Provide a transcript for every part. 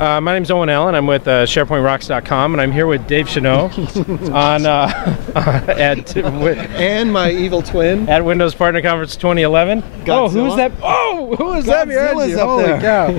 My name's Owen Allen. I'm with SharePointRocks.com, and I'm here with Dave Chennault and my evil twin at Windows Partner Conference 2011. Godzilla. Oh, who's that? Oh, who is that behind you? Holy cow!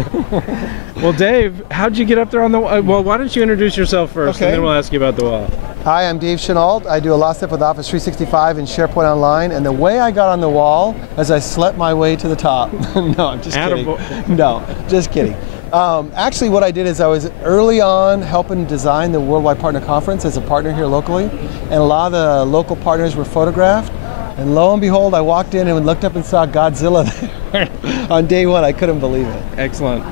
Well, Dave, how'd you get up there on the wall? Well, why don't you introduce yourself first, and then we'll ask you about the wall. Hi, I'm Dave Chennault. I do a lot of stuff with Office 365 and SharePoint Online, and the way I got on the wall is I slept my way to the top. No, I'm just kidding. No, just kidding. Actually, what I did is I was early on helping design the Worldwide Partner Conference as a partner here locally, and a lot of the local partners were photographed. And lo and behold, I walked in and looked up and saw Godzilla there on day one. I couldn't believe it. Excellent.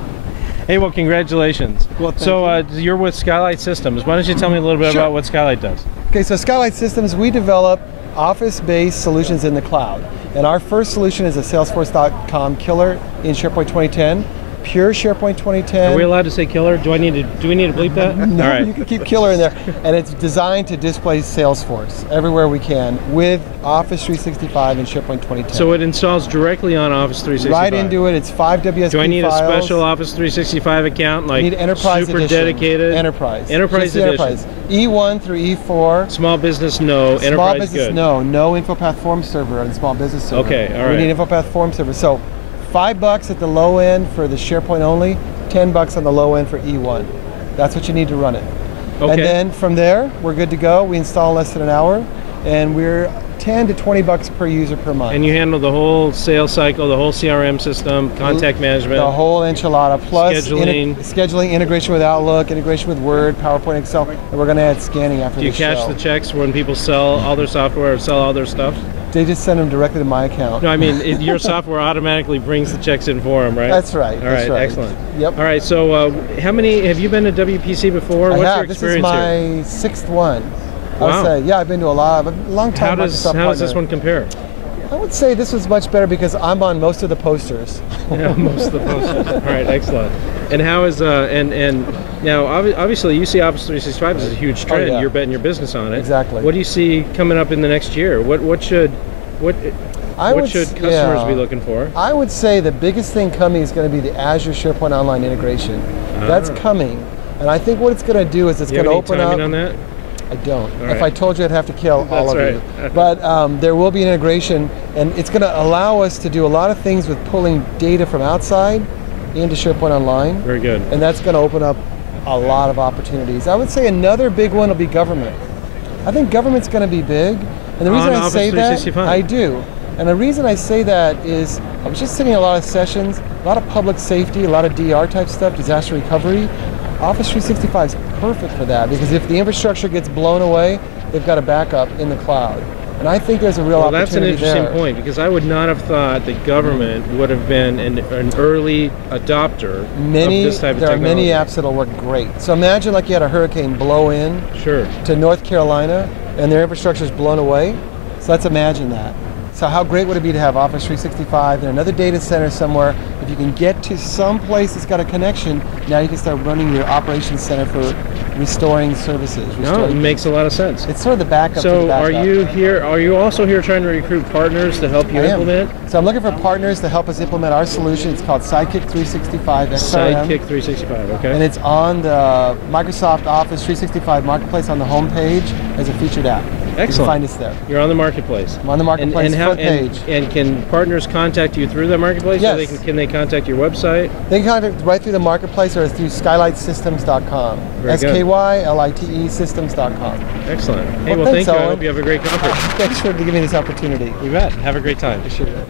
Hey, well, congratulations. Well, thank you. You're with Skylite Systems. Why don't you tell me a little bit about what Skylite does? Okay, so Skylite Systems, we develop office-based solutions in the cloud. And our first solution is a Salesforce.com killer in SharePoint 2010. Pure SharePoint 2010. Are we allowed to say killer? Do we need to bleep that? No, all right. You can keep killer in there. And it's designed to displace Salesforce everywhere we can with Office 365 and SharePoint 2010. So it installs directly on Office 365? Right into it. It's 5 WSP files. Do I need a special Office 365 account, like you need Enterprise super edition. dedicated? Enterprise. Enterprise edition. Enterprise. E1 through E4. Small business, no. Small Enterprise, business, good. No. No InfoPath form server on small business server. Okay, all right. We need InfoPath form server. So $5 at the low end for the SharePoint only, $10 on the low end for E1. That's what you need to run it. Okay. And then from there, we're good to go. We install in less than an hour, and we're 10 to $20 per user per month. And you handle the whole sales cycle, the whole CRM system, contact management, the whole enchilada, plus scheduling, integration with Outlook, integration with Word, PowerPoint, Excel, and we're going to add scanning after the show. Do you cash the checks when people sell all their software or sell all their stuff? They just send them directly to my account. No, I mean, your software automatically brings the checks in for them, right? That's right. All right, right. Excellent. Yep. How many, have you been to WPC before? What's your experience here? This is my 6th one. Wow. I would say, yeah, I've been to a long time. How does this one compare? I would say this was much better because I'm on most of the posters. Yeah, most of the posters. All right, excellent. And how is and now obviously you see Office 365 as a huge trend. Oh, yeah. You're betting your business on it. Exactly. What do you see coming up in the next year? What should customers be looking for? I would say the biggest thing coming is going to be the Azure SharePoint Online integration. That's coming, and I think what it's going to do is it's going to open up. On that? I don't. Right. If I told you, I'd have to kill all of you. But there will be an integration, and it's going to allow us to do a lot of things with pulling data from outside into SharePoint Online. Very good. And that's going to open up a lot of opportunities. I would say another big one will be government. I think government's going to be big, and the reason I say that, I do. And the reason I say that is I was just sitting in a lot of sessions, a lot of public safety, a lot of DR type stuff, disaster recovery. Office 365 is perfect for that because if the infrastructure gets blown away, they've got a backup in the cloud. And I think there's a real opportunity there. That's an interesting point because I would not have thought that government would have been an early adopter of this type of technology. There are many apps that'll work great. So imagine like you had a hurricane blow in to North Carolina and their infrastructure is blown away. So let's imagine that. So how great would it be to have Office 365 in another data center somewhere? If you can get to some place that's got a connection, now you can start running your operations center for restoring services. It makes a lot of sense. It's sort of the backup. So are you also here trying to recruit partners to help you implement? So I'm looking for partners to help us implement our solution. It's called SideKick 365 XRM. SideKick 365, okay. And it's on the Microsoft Office 365 Marketplace on the home page as a featured app. Excellent. You can find us there. You're on the marketplace. I'm on the marketplace front page. And can partners contact you through the marketplace? Yes. Or can they contact your website? They can contact right through the marketplace or through skylitesystems.com. SKYLITE systems.com. Excellent. Hey, well thank you. I hope you have a great conference. Thanks for giving me this opportunity. You bet. Have a great time. Appreciate it.